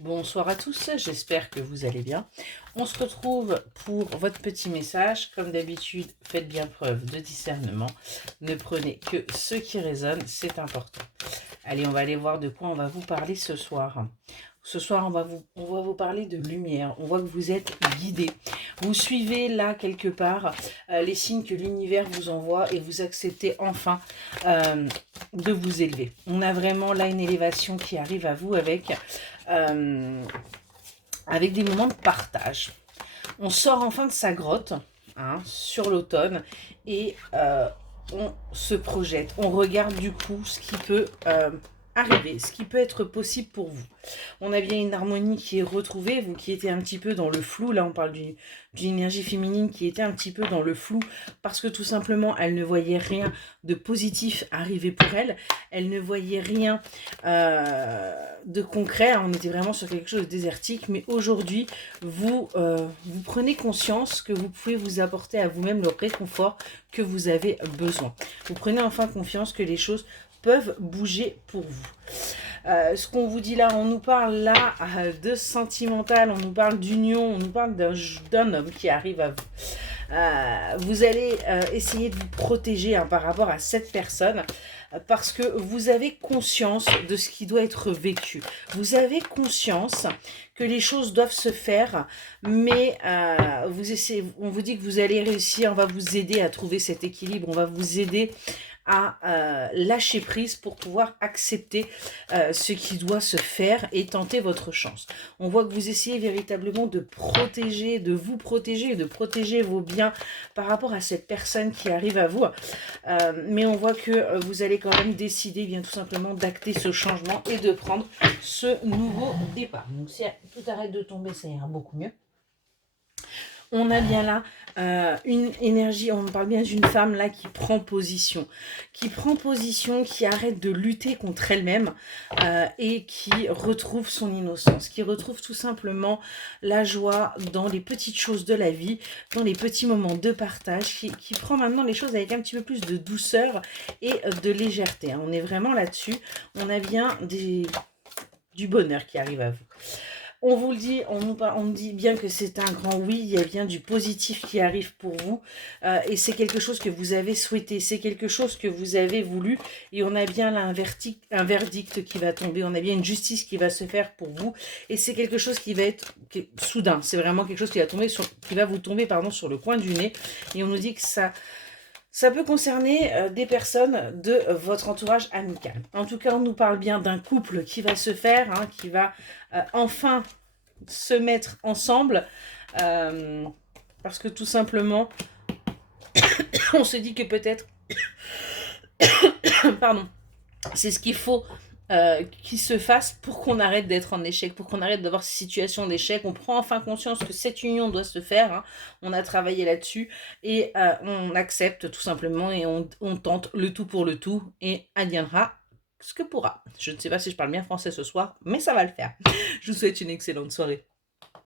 Bonsoir à tous, j'espère que vous allez bien. On se retrouve pour votre petit message. Comme d'habitude, faites bien preuve de discernement. Ne prenez que ce qui résonne, c'est important. Allez, on va aller voir de quoi on va vous parler ce soir. Ce soir, on va vous parler de lumière. On voit que vous êtes guidé. Vous suivez là, quelque part, les signes que l'univers vous envoie et vous acceptez enfin de vous élever. On a vraiment là une élévation qui arrive à vous euh, avec des moments de partage. On sort enfin de sa grotte sur l'automne et on se projette. On regarde du coup ce qui peut arriver, ce qui peut être possible pour vous. On a bien une harmonie qui est retrouvée, vous qui étiez un petit peu dans le flou, là on parle d'une énergie féminine qui était un petit peu dans le flou parce que tout simplement elle ne voyait rien de positif arriver pour elle, elle ne voyait rien de concret, on était vraiment sur quelque chose de désertique, mais aujourd'hui vous prenez conscience que vous pouvez vous apporter à vous-même le réconfort que vous avez besoin. Vous prenez enfin confiance que les choses peuvent bouger pour vous. Ce qu'on vous dit là, on nous parle là de sentimental, on nous parle d'union, on nous parle d'un homme qui arrive à vous. Vous allez essayer de vous protéger par rapport à cette personne parce que vous avez conscience de ce qui doit être vécu. Vous avez conscience que les choses doivent se faire, mais on vous dit que vous allez réussir, on va vous aider à trouver cet équilibre, on va vous aider à lâcher prise pour pouvoir accepter ce qui doit se faire et tenter votre chance. On voit que vous essayez véritablement de protéger, de vous protéger, de protéger vos biens par rapport à cette personne qui arrive à vous. Mais on voit que vous allez quand même décider bien tout simplement d'acter ce changement et de prendre ce nouveau départ. Donc si tout arrête de tomber, ça ira beaucoup mieux. On a bien là une énergie, on parle bien d'une femme là qui prend position, qui arrête de lutter contre elle-même et qui retrouve son innocence, qui retrouve tout simplement la joie dans les petites choses de la vie, dans les petits moments de partage, qui prend maintenant les choses avec un petit peu plus de douceur et de légèreté. On est vraiment là-dessus, on a bien du bonheur qui arrive à vous. On vous le dit, on dit bien que c'est un grand oui, il y a bien du positif qui arrive pour vous et c'est quelque chose que vous avez souhaité, c'est quelque chose que vous avez voulu et on a bien là un verdict qui va tomber, on a bien une justice qui va se faire pour vous et c'est quelque chose qui va être soudain, c'est vraiment quelque chose qui va vous tomber sur le coin du nez et on nous dit que ça peut concerner des personnes de votre entourage amical. En tout cas, on nous parle bien d'un couple qui va se faire, qui va enfin se mettre ensemble. Parce que tout simplement, on se dit que peut-être... Pardon. C'est ce qu'il faut qu'il se fasse pour qu'on arrête d'être en échec, pour qu'on arrête d'avoir ces situations d'échec. On prend enfin conscience que cette union doit se faire. On a travaillé là-dessus et on accepte tout simplement et on tente le tout pour le tout et adviendra ce que pourra. Je ne sais pas si je parle bien français ce soir, mais ça va le faire. Je vous souhaite une excellente soirée.